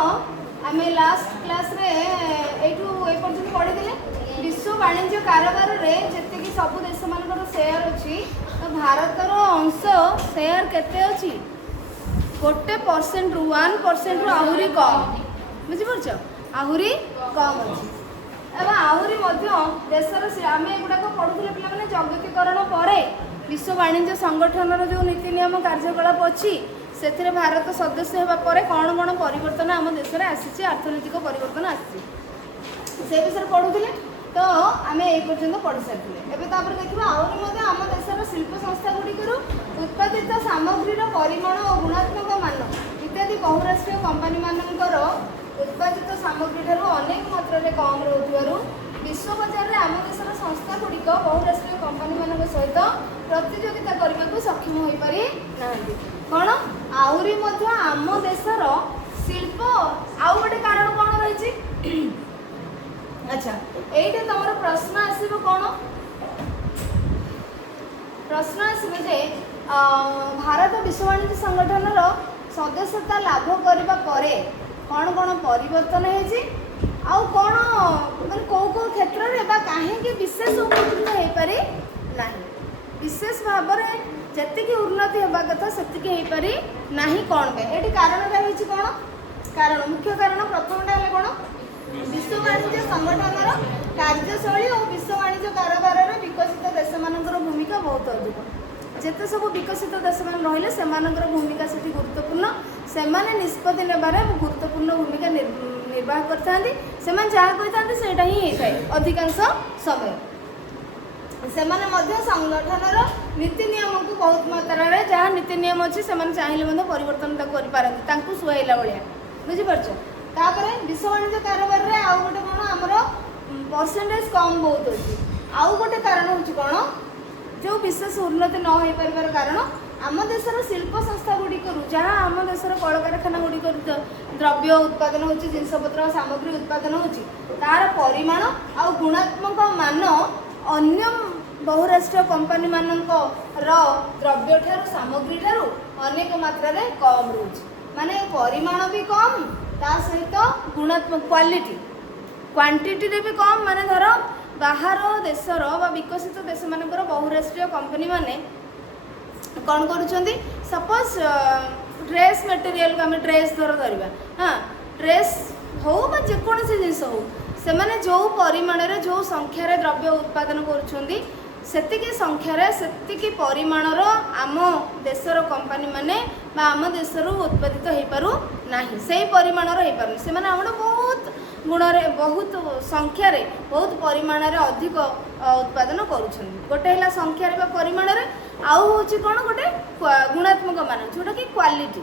आम last class रे एठू ए पर्यंत पढ़ी विश्व वाणिज्य कारोबार रे जी सब देश मान शेयर अच्छी तो भारतर अंश शेयर केते अच्छी 1% रु 1% रु आहरी कम बुझीपार आहरी कम अच्छी एवं आहरी देशर आम एगुड़ाक पढ़ुले पे जगतीकरण पर विश्व वाणिज्य संगठन जो नीति नियम कार्यकलाप अच्छी से भारत सदस्य होगा कौन कौन परिवर्तन आम देश में आसी अर्थनैतिक परिवर्तन आसी से विषय पढ़ुले तो आम ए पर्यंत पढ़ी सारी एवं देखा आहरी आम देशर शिल्प संस्था गुड़िकर उत्पादित सामग्री परिमाण और गुणात्मक मान इत्यादि बहुराष्ट्रीय कंपानी मानकर उत्पादित सामग्री ठारू अनेक मात्रा कम रोथु विश्व बजार में आम देशर संस्था गुड़िक बहुराष्ट्रीय कंपानी मान सहित प्रतियोगिता करने को सक्षम हो पारि ना कौन आहरी आम देशर शिल्प आउ गोटे कारण कौन रही अच्छा ये तुम प्रश्न आसब कौन प्रश्न आसब जे भारत विश्व वाणिज्य संगठन सदस्यता लाभ करने पर कौन कौन परिवर्तन है आउ कौन माने कौ क्षेत्र में कहीं विशेष उपकृत हो पारि ना विशेष भाव में जी उन्नति होगा कथा से पारि ना कौन पे ये कारण रही कौन कारण मुख्य कारण प्रथमटा है कौन विश्व वाणिज्य संगठन कार्यशैली और विश्व वाणिज्य कारोबार विकसित देश मान भूमिका बहुत अधिक जिते सब विकसित देश मान रही से भूमिका से गुरुत्वपूर्ण से निष्पत्ति नेबार गुरुत्वपूर्ण भूमिका निर्वाह करता जहाँ कही से ही होता है अधिकांश समय से संगठन नीति नियम को बहुत मात्रा जहाँ नीति नियम अच्छी से चाहिए परिवर्तन करते सुहाइला भाया बुझीपार तापर विश्व वाणिज्य कारोबार रे आउ गोटे कौन आमर परसेंटेज कम बहुत अच्छी आउ गोटे कारण हूँ कौन जो विशेष उन्नति न हो पार कारण आम देशर शिल्प संस्था गुड़िकर जहाँ आम देशर कल कारखाना गुड़िकर द्रव्य उत्पादन हो जिनपतर सामग्री उत्पादन हो तार परिमाण आ गुणात्मक मान अन्य बहुराष्ट्रीय कंपानी मानक द्रव्य ठारू सामग्री ठारू अनेक मात्रा कम रोच माने परिमाण भी कम ता सहित गुणात्मक क्वालिटी क्वांटिटी रे भी कम माने धर बाहर देशर बा विकसित देश मानकर बहुराष्ट्रीय कंपनी माने कौन करुँच सपोज ड्रेस मटेरियल को आम ड्रेस धर धरवा हाँ ड्रेस हो जेकोसी जिनस हो से जो परिमाण जो संख्यार द्रव्य उत्पादन करुँच संख्यार से परिमाणर आम देशर कंपानी माने आम देशर उत्पादित हो पारु नहीं से परिमाणर हो पार से बहुत गुणरे बहुत संख्यार बहुत परिमाण अधिक उत्पादन करुँच गोटे है संख्यार परिमाण आउ हूँ कौन गोटे गुणात्मक मान जोटा कि क्वालिटी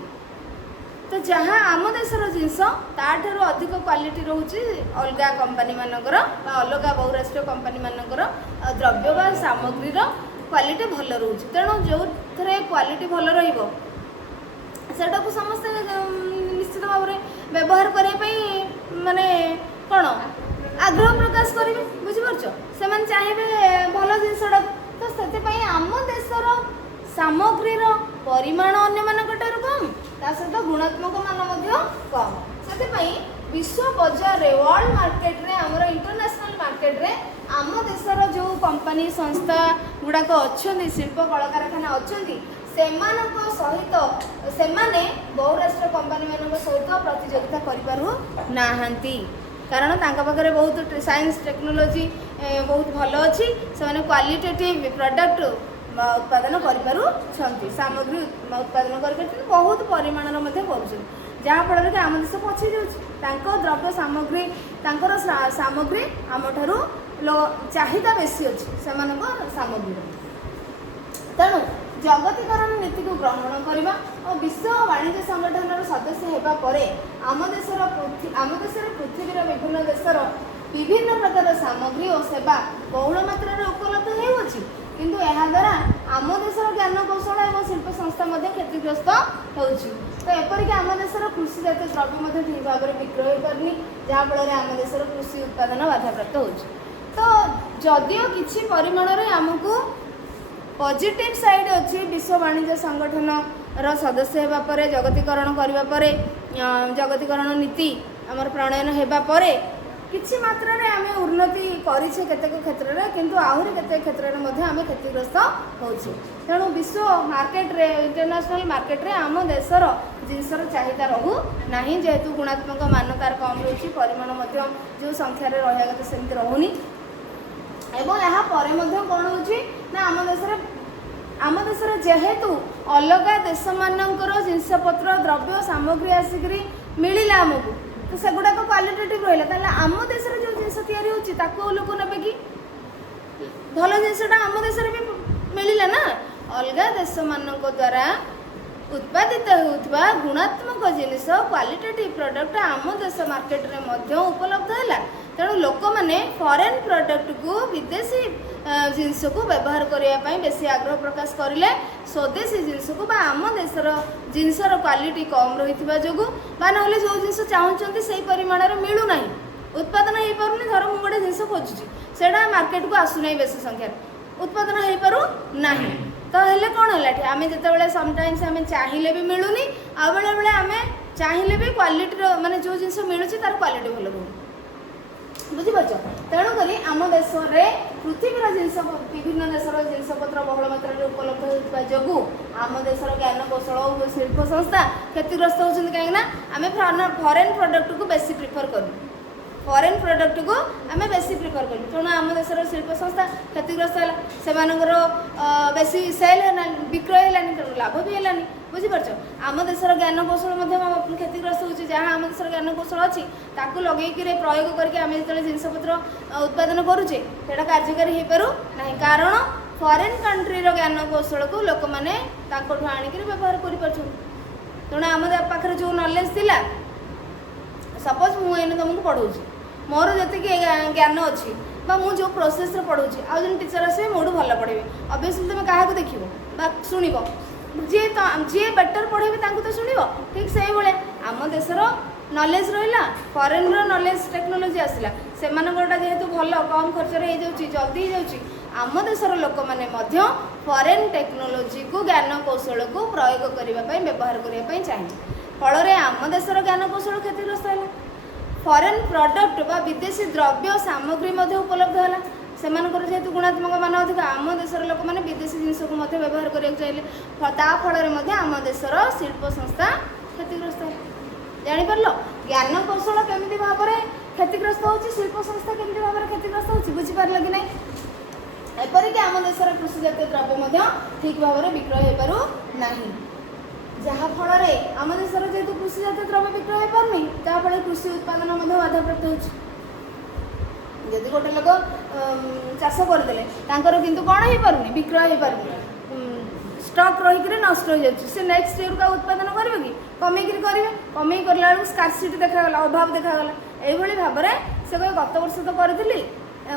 तो जहाँ आम देशर जिनस ताठू अधिक क्वालिटी रोचे अलग कंपानी मानकर अलग बहुराष्ट्रीय कंपानी मानकर द्रव्य बा सामग्री क्वालिटी भल रोचे तेणु जो थे क्वालिटी भल रहा को समस्त निश्चित भाव में व्यवहार करने माने कौन आग्रह प्रकाश करेंगे बुझीपार से चाहिए भल जिनसा तो से आम देशर सामग्री परिमाण अन्य मानक कम ता सहित गुणात्मक मान कम से विश्व बजार रे वर्ल्ड मार्केट रे आमर इंटरनेशनल मार्केट रे आम देशर जो कंपनी संस्था गुड़ाक अच्छा शिल्प कल कारखाना अच्छा सहित से बहुराष्ट्रीय कंपानी मान सहित प्रतियोगिता करना कारण पाखे बहुत साइंस टेक्नोलोजी बहुत भल अच्छी से क्वालिटेटिव प्रोडक्ट उत्पादन कर सामग्री उत्पादन कर बहुत परिमाण कर जहाँफल कि आम देश पछी जाऊँ द्रव्य सामग्री सामग्री आम ठारू चाहिदा बेसी अच्छी से सामग्री तेणु जगतीकरण नीति को ग्रहण करने और विश्व वाणिज्य संगठन सदस्य होगा आम देशर पृथ्वीर विभिन्न देशर विभिन्न प्रकार सामग्री और सेवा बहुल मात्रा उपलब्ध होउछि किंतु एहा द्वारा आम देशर ज्ञान कौशल और शिल्प संस्था क्षतिग्रस्त होउछि तो एपरिक आम देशर कृषि जातीय द्रव्य ठीक भाव में विक्रय करनी जहाँफल आम देशर कृषि उत्पादन बाधाप्राप्त होउछि तो जदिओ किछि परिमाण में आमको पॉजिटिव साइड अच्छी विश्व वाणिज्य संगठन सदस्य होगा जगतीकरण करने जगतीकरण नीति आमर प्रणयन हेबा परे किछि मात्रा आमे उन्नति करिछे केतेक क्षेत्र रे किंतु आहुरी केतेक क्षेत्र रे मध्ये आमे क्षतिग्रस्त होछे। तेणु विश्व मार्केट रे इंटरनेशनल मार्केट रे आम देशर जिनसर चाहिदा रहू नाही जेहेतु गुणात्मक मान्यतार कम रही परिमाण मध्य जो संख्या रे रहिया गत सेमति रहुनी एवं यहाँ परे मध्य कौन होछि ना आम देशर जेहेतु अलग देश मानकर जिनसपत्र द्रव्य सामग्री आसिकरी मिलिला आमको तो सेगुड़ा क्वालिटेटिव रहा आम देश जो जिनस तैयारी होची ताको लोक नेबे कि भल जिनसटा आम देश भी मिलिला ना अलग देश मानक द्वारा उत्पादित होउथबा गुणात्मक जिनिस क्वालिटेटिव प्रोडक्ट आम देश मार्केट रे मध्य उपलब्ध है। तेणु लोक मैंने फॉरेन प्रोडक्ट को विदेशी जिनस को व्यवहार करने बेसी आग्रह प्रकाश करें स्वदेशी जिनस को आम देशर जिनसर क्वालिटी कम रही जो ना जो जिनस चाहूँगी से परिमाण मिलूना उत्पादन हो पारे धर मुझे गोटे जिनस खोजुची से मार्केट को आसुना बेसी संख्यार उत्पादन हो पारू ना तो हेले कौन है आम जिते समटाइम्स आम चाहिए भी मिलूनी आ बेले बेले आम चाहिए भी क्वालिटी माने जो जिनस मिलूँ तार क्वालिटी भल रोह बुझीपार। तेणुक आम देश में पृथ्वीर जिनस विभिन्न देशर जिनसपत्र बहुल मात्रा उपलब्ध होता जो आम देशर ज्ञान कौशल और शिल्प संस्था क्षतिग्रस्त होती कहीं आम फॉरेन प्रोडक्ट को बेसी प्रिफर करूँ फॉरेन प्रोडक्ट को आम बेसी प्रिफर करूँ तेणु आम देशर शिल्प संस्था क्षतिग्रस्त है से बेसी सेल है विक्रय है तेणु लाभ भी है बुझीपार। आम देशर ज्ञान कौशल क्षतिग्रस्त हो जहाँ आम देशर ज्ञान कौशल अच्छी ताकू लगे प्रयोग करके आम जो जिनसपत्र उत्पादन करुचे से कार्यकारी हो पारू ना कारण फॉरेन कंट्रीर ज्ञान कौशल को लोक मैंने आणिक व्यवहार कर तेणु आम पाखे जो नॉलेज थिला सपोज मुझे तुमको पढ़ाऊँ मोर जी ज्ञान अच्छी मुझे जो प्रोसेस पढ़ाऊँ आज जो टीचर आसवे मोठू भल पढ़े ऑब्वियसली तुम क्या देख शुण जी बेटर पढ़े तो शुण ठीक से भाई आम देशर नॉलेज रहा फॉरेन नॉलेज टेक्नोलोजी आसला से जेहेतु भल कम खर्च जल्दी हो आम देशर लोक मैंने फॉरेन टेक्नोलोजी को ज्ञान कौशल को प्रयोग करने व्यवहार करने चाहिए फल आम देशर ज्ञान कौशल क्षतिग्रस्त है फॉरेन प्रोडक्ट बा विदेशी द्रव्य सामग्री उपलब्ध है से जेहेतु गुणात्मक मान अधिक आम देशर लोक मैंने विदेशी जिनस को व्यवहार करने चाहिए फल आम देशर शिल्प संस्था क्षतिग्रस्त है जापर ज्ञान कौशल केमी भाव में क्षतिग्रस्त हो शिल्प संस्था केमी भाव में क्षतिग्रस्त हो बुझीपार कि ना एपरिक आम देशर कृषि जातीय द्रव्य ठीक भाव में विक्रय हो पारू ना जहाँफल आम देशर जेहेतु कृषि जातीय द्रव्य विक्रय हो पारनी जहाँफल कृषि उत्पादन बाधाप्राप्त हो जदि गोटे लोक चाष करदे किंतु कौन हो पारुनी विक्रय हो पारुनी स्टॉक रहीकि नष्ट हो जाए नेक्स्ट ईयर का उत्पादन करेंगे कि कमेक करेंगे कमेक करला स्कार्सिटी देखागला अभाव देखागला यही भाव में से कहे गत वर्ष तो करी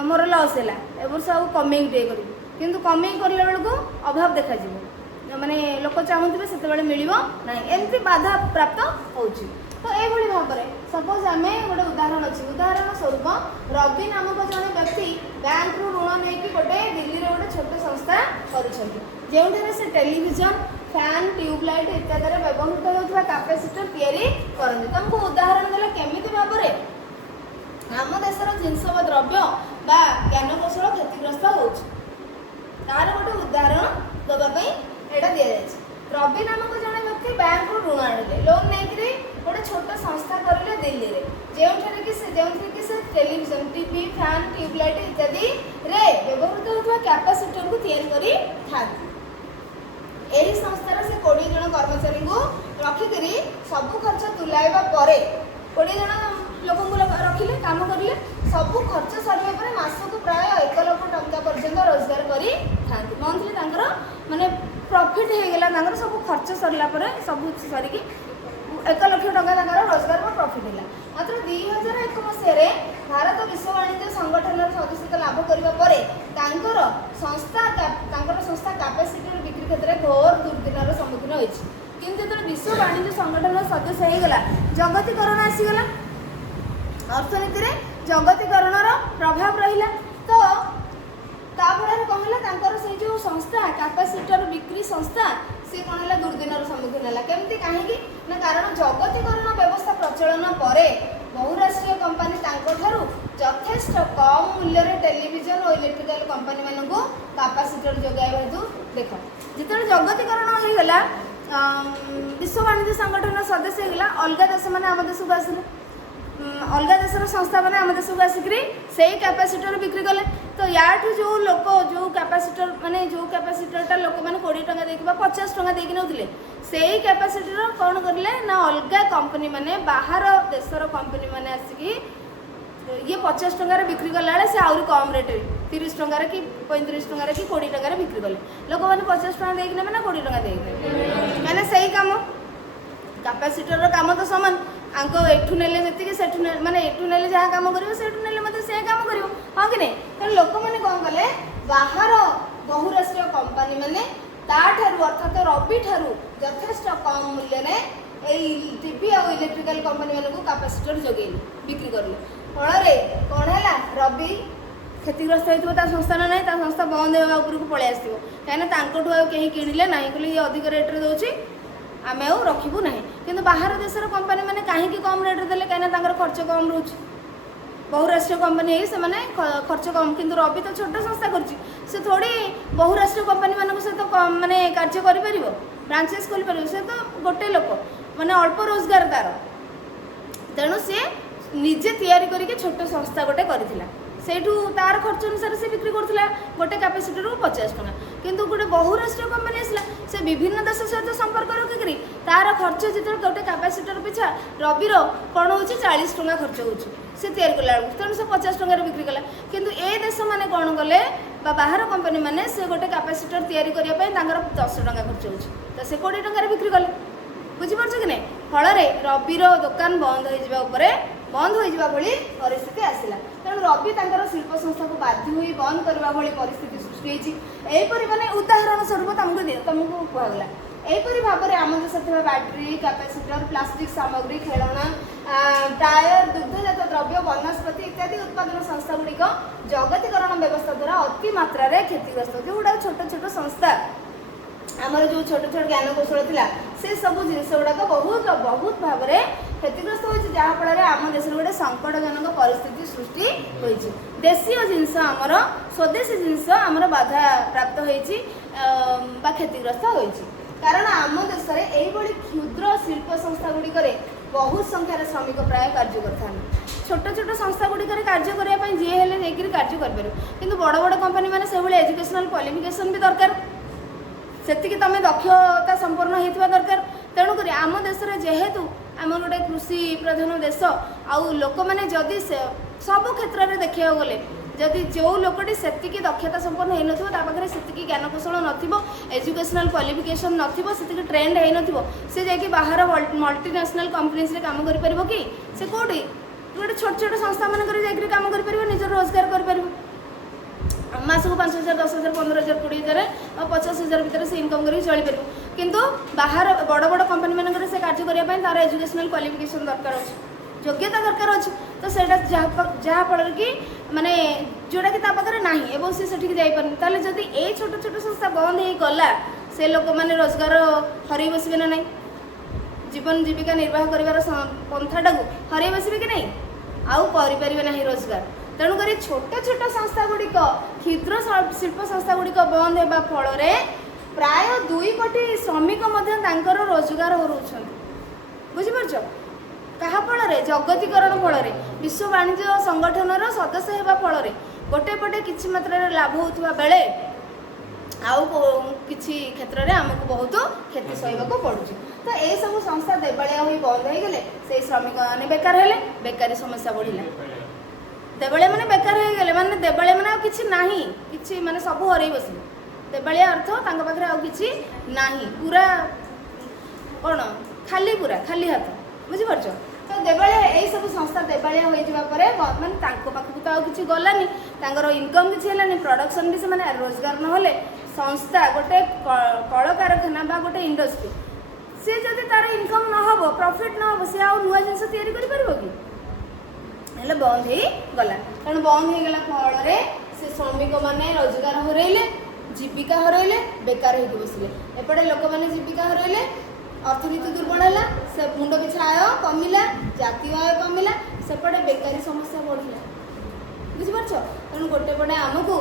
मोर लस है ए वर्ष आउ कमेक टे करी किंतु कमेक करला बेलू अभाव देखा माने लोक चाहूबे से मिल ना एमती बाधा प्राप्त हो तो यही भाव में सपोज आम गोटे उदाहरण अच्छी उदाहरण स्वरूप रवि नामक जड़े व्यक्ति बैंक रु ऋण नहीं गोटे दिल्ली में गोटे छोट संस्था कर से टेलीविजन फैन ट्यूबलाइट इत्यादि व्यवहृत होता कैपेसिटर तैयारी करते तुमको उदाहरण देला केमिति भाव में आम देशर जिनस द्रव्य बा ज्ञान कौशल क्षतिग्रस्त होतार गोटे उदाहरण देवाई यहाँ दि जाए रवि नामक जड़े व्यक्ति बैंक रु ऋण आने लोन नहीं गोटे छोट संस्था करें दिल्ली में जो से टेलीविजन टीवी फैन ट्यूबलाइट इत्यादि व्यवहृत होता कैपेसिटर को तैयारी कर यही संस्थार से 20 जन कर्मचारी को रखिक सब खर्च तुलाइबा 20 जन लोक रखिले काम करें सब खर्च सरिया पर मासक प्राय 1 लाख टंका पर्यंत रोजगार करी थांती मंथली माने प्रॉफिट हो गला सब खर्च सरला पर सब सरिकी 1 लाख टंका रोजगार पर प्रॉफिट है मात्र 2001 मसीह भारत विश्व वाणिज्य संगठन सदस्यता लाभ करने संस्था कैपेसिटी बिक्री क्षेत्र में घोर दुर्दिन सम्मुखीन होती किंतु जो विश्व वाणिज्य संगठन सदस्य होगला जगतीकरण आसीगला अर्थनीति में जगतीकरण प्रभाव रहा तो फल कहला से जो संस्था कैपेसिटर बिक्री संस्था सी कौन है दुर्दिन सम्मुखीन है केमती कहीं ना कारण जगतीकरण व्यवस्था प्रचलन पर बहुराष्ट्रीय कंपनी यथेष्ट कम मूल्य टेलीविजन और इलेक्ट्रिकल कंपनी मानक कैपेसिटर जोगाइबा हेतु देख जिते जगतीकरण होगा विश्व वाणिज्य संगठन सदस्य होगा अलग देश मैंने आम देश को आसिले अलग देशर संस्था मैंने आम देश को आसिक से कैपेसिटर बिक्री कले तो याठू जो लोक जो कैपेसिटर माने जो कैपेसिटरटा लोक मैंने 20 टंका देकी 50 टंका देकी नौथिले से कैपेसिटर कौन करले ना अलग कंपनी मैंने बाहर देशर कंपनी मैंने आसिकी ये 50 टंकार बिक्री कला से आहरी कम रेट 30 टंकार कि 35 टंकार कि 20 टंकार बिक्री कले लोक मैंने 50 टंका देकी ना 20 टंका देकी मैंने सही काम कैपेसिटर काम तो सामान आंको एठू नेले जति सेठू माने एठू नेले जहाँ काम करिवो सेठू नेले मते से काम करिवो हां कि नहीं कारण लोक माने कोन कले बाहर बहुराष्ट्रीय कंपनी माने ता ठारू अर्थात रबी ठारू यथेष्ट कम मूल्य ने एई टीवी और इलेक्ट्रिकल कंपनी माने को कैपेसिटर जोगेली बिक्री करले फल कौन है रबी क्षतिग्रस्त होता संस्था ना नहीं संस्था बंद होगा उपरको पलि आसो कहीं कहीं किणिले ना कहले ये अधिक रेट्रे दौर आम आउ रखू ना कि बाहर देशर कंपनी मैंने कहीं कम रेट्रे देले कहीं खर्च कम रोच बहुराष्ट्रीय कंपनी से खर्च कम किंतु रवि तो छोट संस्था कर थोड़ी बहुराष्ट्रीय कंपनी मान सहित माने कार्य कर ब्रांचेस खोल से तो गोटे लोक माने अल्प रोजगार तार तेणु सी निजे तैयारी करके छोट संस्था गोटे करथिला सेठू तार खर्च अनुसार से बिक्री करथिला गोटे कैपेसिटर को 50 टका किंतु गोटे बहुराष्ट्रीय कंपनी आसला से विभिन्न देश सहित संपर्क रखिक तार खर्च जिते गोटे कैपेसिटर पिछा रबिर कौन हो 40 टका खर्च हो तैयारी कला तेणु से 50 टकर बिक्री कला किंतु ए देश मैंने कौन कले बाहर कंपनी मैंने से गोटे कैपेसिटर तैयारी करने 10 टका खर्च हो तो से 20 टकर बिक्री कले बुझीपार कि नहीं फल रबिर दुकान बंद हो परिस्थिति आसला तेणु रवि शिल्प संस्था को बाध्य हो बंद करने परिस्थिति सृष्टि होती माने उदाहरण स्वरूप तुमको कहला एपरी भाव में आम देश बैटेरी कैपेसिटर प्लास्टिक सामग्री खेलना टायर दुग्धजात द्रव्य वनस्पति इत्यादि उत्पादन संस्था गुड़िक जगतीकरण व्यवस्था द्वारा अति मात्रा क्षतिग्रस्त जो गुड़ा छोट छोट संस्था आमर जो छोट छोट ज्ञान कौशल था से सब जिन गुड़ाक बहुत बहुत भाव में क्षतिग्रस्त हो जहाँफल आम देश गोटे संकटजनक परिस्थिति सृष्टि होती देशीय जिनस आमर स्वदेशी जिनस आमर बाधा प्राप्त होती क्षतिग्रस्त होती कारण आम देश में यही क्षुद्र शिल्प संस्था गुड़िक बहुत संख्यार श्रमिक प्राय कार्य करते छोट छोट संस्था गुड़िक कार्य करने जी हेल्ले कार्य कर बड़ बड़ कंपनी मैंने से एजुकेशनल क्वालिफिकेशन भी दरकार से तुम दक्षता संपन्न होता दरकार तेणुक आम देश में जेहेतु आम गोटे कृषि प्रधान देश आउ लोक मैंने जदि सब क्षेत्र में देखा गले जदि जो लोकटी से दक्षता संपन्न हो पाखे से ज्ञान कौशल एजुकेशनल क्वालिफिकेशन नथी ट्रेंड हो सी जा बाहर मल्टीनेशनल कंपनीज काम कर कि से कौटी गोटे छोट छोट संस्था मानक काम कर निज रोजगार कर मास को 5,000 10,000 15,000 20,000 और 50,000 भितर से इनकम करके चली पार किंतु बाहर बड़ बड़ कंपनी मानक से कार्य करने तार एजुकेशनल क्वालिफिकेशन दरकार अच्छे योग्यता दरकार अच्छे तो सैटा जहाँफल कि माने जोटा कि पाखे ना एवं सी जापारे जदि ये छोट छोट संस्था बंद हो गला से लोक मैंने रोजगार हर बसबे ना नहीं जीवन जीविका निर्वाह कर पंथाटा को हर बसबे कि नहीं आउ करें ना रोजगार तेणुक छोट छोट संस्था गुड़िक क्षुद्र शिल्प संस्था गुड़िक बंद होगा फल प्राय 2 कोटी श्रमिक रोजगार हर बुझीपार क्या फल जगतीकरण फल विश्व वाणिज्य संगठन सदस्य होगा फल गोटे पटे किसी मात्रा लाभ होता बेले आउ किसी क्षेत्र में आमको बहुत क्षति सहवाक पड़ुଛି तो ये सब संस्था देवालिया हो बंद हो गले से श्रमिक मैंने बेकार हेले बेकारी समस्या बढ़िला देवालिया मैंने बेकार हो गले माने देवालिया मैंने किसी ना कि माने सब हर बसले देवालिया अर्थ पाखे आउ कि ना पूरा कौन खाली पूरा खाली हाथ बुझीपार तो देवालिया यही सब संस्था देवालिया हो माने पाखक तो आउ कि गलानी इनकम किसी प्रोडक्शन भी से रोजगार ना संस्था गोटे कल कारखाना बा गोटे इंडस्ट्री सी जदि तार इनकम न हो प्रॉफिट न हो सी आउ नुआ जिनस तैयारी कर पारिबो कि हेले बंद हो गला कारण बंद हो गला फल से श्रमिक मैंने रोजगार हरइले जीविका हरइले बेकार होगी बसिले एपटे लोक मैंने जीविका हरइले अर्थनीति दुर्बल है से मुंड पिछा आय कमिला जातीय आय कमिला सेपटे बेकारी समस्या बढ़ला बुझिपार तेणु गोटे पटे आमको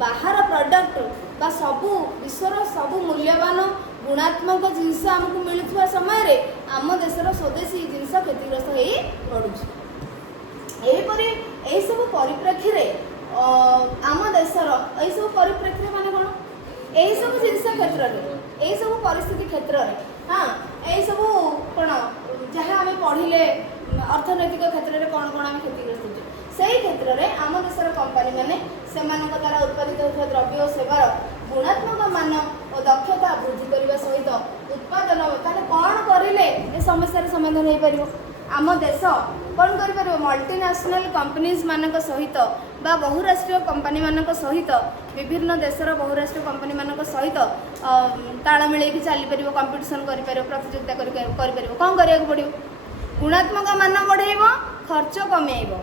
बाहर प्रडक्ट बा सबू विश्वर सबू मूल्यवान गुणात्मक जिनस आमको मिलुवा समय आम देशर स्वदेशी जिनस क्षतिग्रस्त हो पड़ुछि यही सब परिप्रेक्षी आम देशर यही सब परिप्रेक्षी माने कौन यही सब जिनस क्षेत्र में यही सब परिस्थिति क्षेत्र में हाँ यही सब कौन जहाँ आम पढ़िले अर्थनैतिक क्षेत्र में कौन कौन आम क्षतिग्रस्त हो से क्षेत्र में आम देशर कंपानी मैंने से द्वारा उत्पादित होता द्रव्य और सेवार गुणात्मक मान और दक्षता वृद्धि करने सहित उत्पादन कौन करें ये समस्या समाधान हो पार आम देश कौन कर मल्टीनेशनल कंपनीज मानक सहित बा बहुराष्ट्रीय कंपनी मानक सहित विभिन्न देशर बहुराष्ट्रीय कंपनी मानक सहित ताल मिले चलीपर कंपिटिशन कर प्रतियोगिता कर कौन करा पड़ो गुणात्मक मान बढ़ेब खर्च कमेब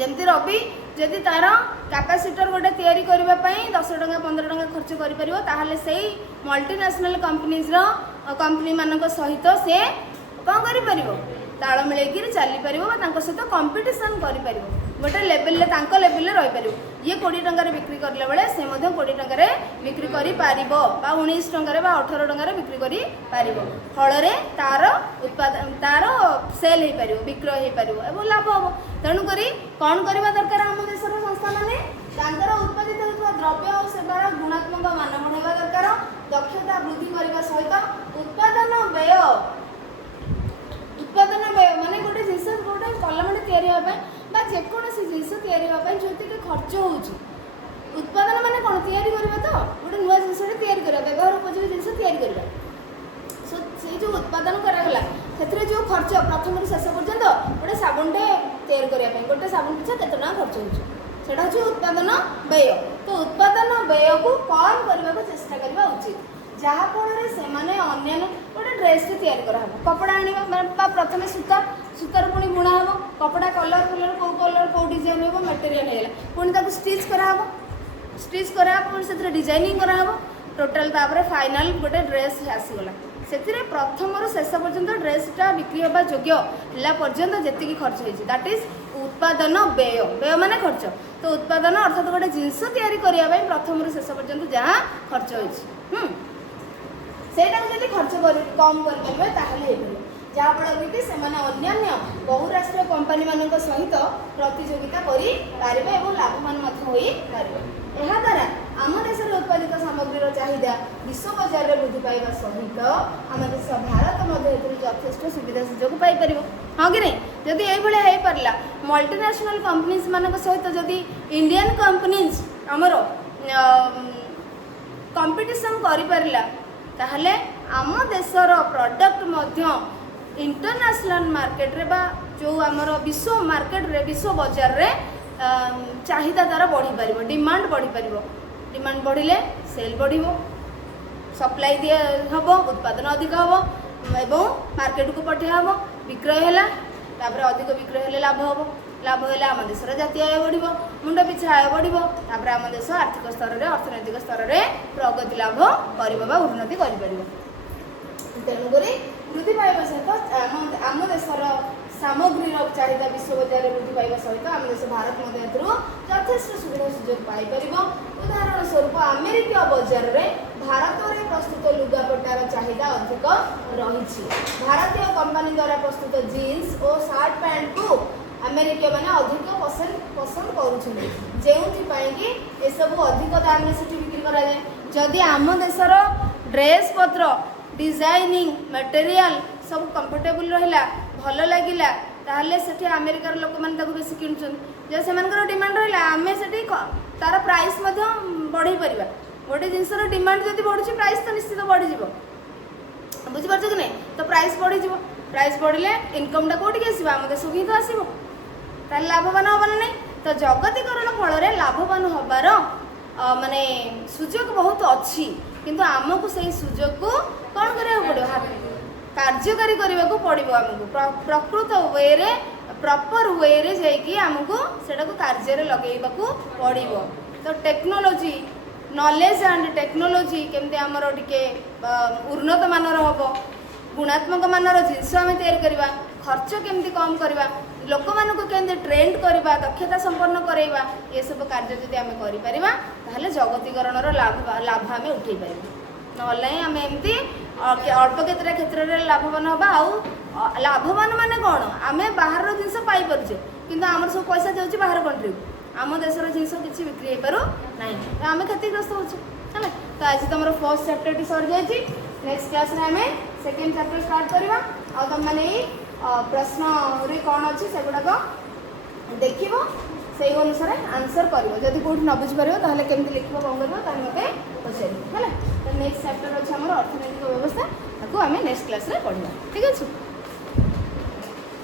जमती रवि जदि तार कैपेसिटर गोटे तैयारी करने 10 टଙ୍କା 15 टଙ୍କା खर्च कर से मल्टीनेशनल कंपनी मानक सहित से कौन कर ताल मिले चलीपर सहित कंपिटिशन कर गोटे लेवल लेवल रहीपर ये 20 टंकार बिक्री करला बेले से 20 टंकार बिक्री करि पारिबो बा 19 टंकार बा 18 टंकार बिक्री करि पारिबो फल तार उत्पादन तार सेल हो पारिबो विक्रय हो पारिबो एवं लाभ हम तेणु करी कौन करबा दरकार आम देशर संस्था माने तांकर उत्पादित होता द्रव्य और सेवार गुणात्मक मान बढ़ाइबा दरकार दक्षता वृद्धि करने सहित उत्पादन व्यय माने गोटे जिनस गोटे कलम या जेकोसी जिनस या जो खर्च हो उत्पादन माने कौन तैयारी करवा तो गोटे नुआ जिनस व्यवहार उपयोगी जिनस तैयारी सो से जो उत्पादन करागला से जो खर्च प्रथम शेष पर्यंत गोटे साबुनटे तैयारी करने गोटे साबुन पिछा केते टका खर्च होटा हूँ उत्पादन व्यय तो उत्पादन व्यय को कम करने को चेष्टा करवा उचित जहाँफल से अन्य गोटे ड्रेस तैयारी करा कपड़ा आना प्रथम सूता सूतार पुणी बुणा हम कपड़ा कलर कौ डिजाइन हो मटेरियल है पुणी स्टिच कराब स्टिच कराब से डिजाइनिंग कराब टोटाल तापर फाइनाल गोटे ड्रेस आसीगला से प्रथम शेष पर्यंत ड्रेसटा बिक्री होगा योग्य है पर्यंत जी खर्च होती दैट इज उत्पादन व्यय व्यय माने खर्च तो उत्पादन अर्थात गोटे जिनस तैयारी करने प्रथम शेष पर्यंत जहाँ खर्च हो जब खर्च कम कर जहाँफल कि अन्य बहुराष्ट्रीय कंपनी मान सहित प्रतियोगिता करें और लाभवान हो द्वारा आम देश उत्पादित सामग्री चाहिदा विश्व बजार में वृद्धि पाइबा सहित आम देश भारत यथेष्ट सुविधा सुजोग पाइपर हाँ कि नहीं जदि ये पारा मल्टीनेशनल कंपनीज मान सहित जदि इंडियन कंपनीज आमर कंपिटिशन कर ताहले आम देशर प्रोडक्ट इंटरनेशनल मार्केट रे बा जो आमर विश्व मार्केट रे विश्व बजार रे चाहिदा तार बढ़ी पार डिमांड बढ़ी पार डिमांड बढ़िले सेल बढ़िबो सप्लाई दिया हम उत्पादन अधिक हम एवं मार्केट को पठा हम विक्रय है अधिक विक्रय है लाभ हम लाभ है आम देशर जातीय आय बढ़ मुंड पिछा आय बढ़ आम देश आर्थिक स्तर में अर्थनैतिक स्तर में प्रगति लाभ कर उन्नति कर तेणुक वृद्धि पाइबा सहित आम देशर सामग्री चाहिदा विश्व बजार में वृद्धि पाइबा सहित आम देश भारत यथेष्ट सुविधा सुजोग पाइपर उदाहरण स्वरूप अमेरिकीय बजार में भारत में प्रस्तुत लुगापटार चाहिदा अधिक रही भारतीय कंपनी द्वारा प्रस्तुत जीन्स और शार्ट पैंट को अमेरिका मैंने अधिक पसंद करूँ सब अधिक दाम में से बिक्री कराए जदि आम देशर ड्रेस पत्र डिजाइनिंग मटेरियल सब कंफर्टेबल रहा भल लगिला ताहले सेठी अमेरिकार लोक मैंने बेसी किणुचन जब से डिमांड रहा आम से तार प्राइस बढ़ई पार गोटे जिनसर डिमांड जब बढ़ुची प्राइस तो निश्चित बढ़ी बुझीपार कि नहीं तो प्राइस बढ़ी प्राइस बढ़ले इनकमटा कौटी आसो आम देश ही तो आसो ताहले लाभवान हबार नहीं तो जगतीकरण फल लाभवान हबार माने सुजोग बहुत अच्छी किंतु आमको से सुजोग को कौन करा पड़ो कार्यकारी करने को पड़ो आमको प्रकृत वे रे प्रॉपर वे रे जाकि आमको सेटा को कार्य लगे पड़ो तो टेक्नोलोजी नॉलेज एंड टेक्नोलोजी केमती आमर टिके उन्नत मानर हम गुणात्मक मानर जिनस आम तैयारी करवा खर्च केमती कम करवा लोक मानक केमती ट्रेंड करवा दक्षता संपन्न करवा ये सब कार्य जदि आम कर जगतीकरण लाभ लाभ आम उठे पार ना आम एमती अल्प केतटा क्षेत्र में लाभवान हाँ आउ लाभवान माने कौन आम बाहर जिनस पाइपे कि आम सब पैसा जाऊँच बाहर कंट्री आम देशर जिनस किसी बिक्री हो पार ना तो आम क्षतिग्रस्त होना तो आज तुम फर्स्ट चैप्टर टी सरी जाइए नेक्स्ट क्लास में आम सेकेंड चैप्टर स्टार्ट करवा आ तुम मैंने प्रश्न रे कौन अच्छी से गुड़ाक देख से अनुसार आंसर कर जब कौट न बुझीपर ताहले केमती लिख कौन कर मत पचार है तो नेक्स्ट चैप्टर अच्छे आम अर्थनैतिक व्यवस्था ताको आम नेक्स्ट क्लास रे पढ़ा ठीक अच्छे।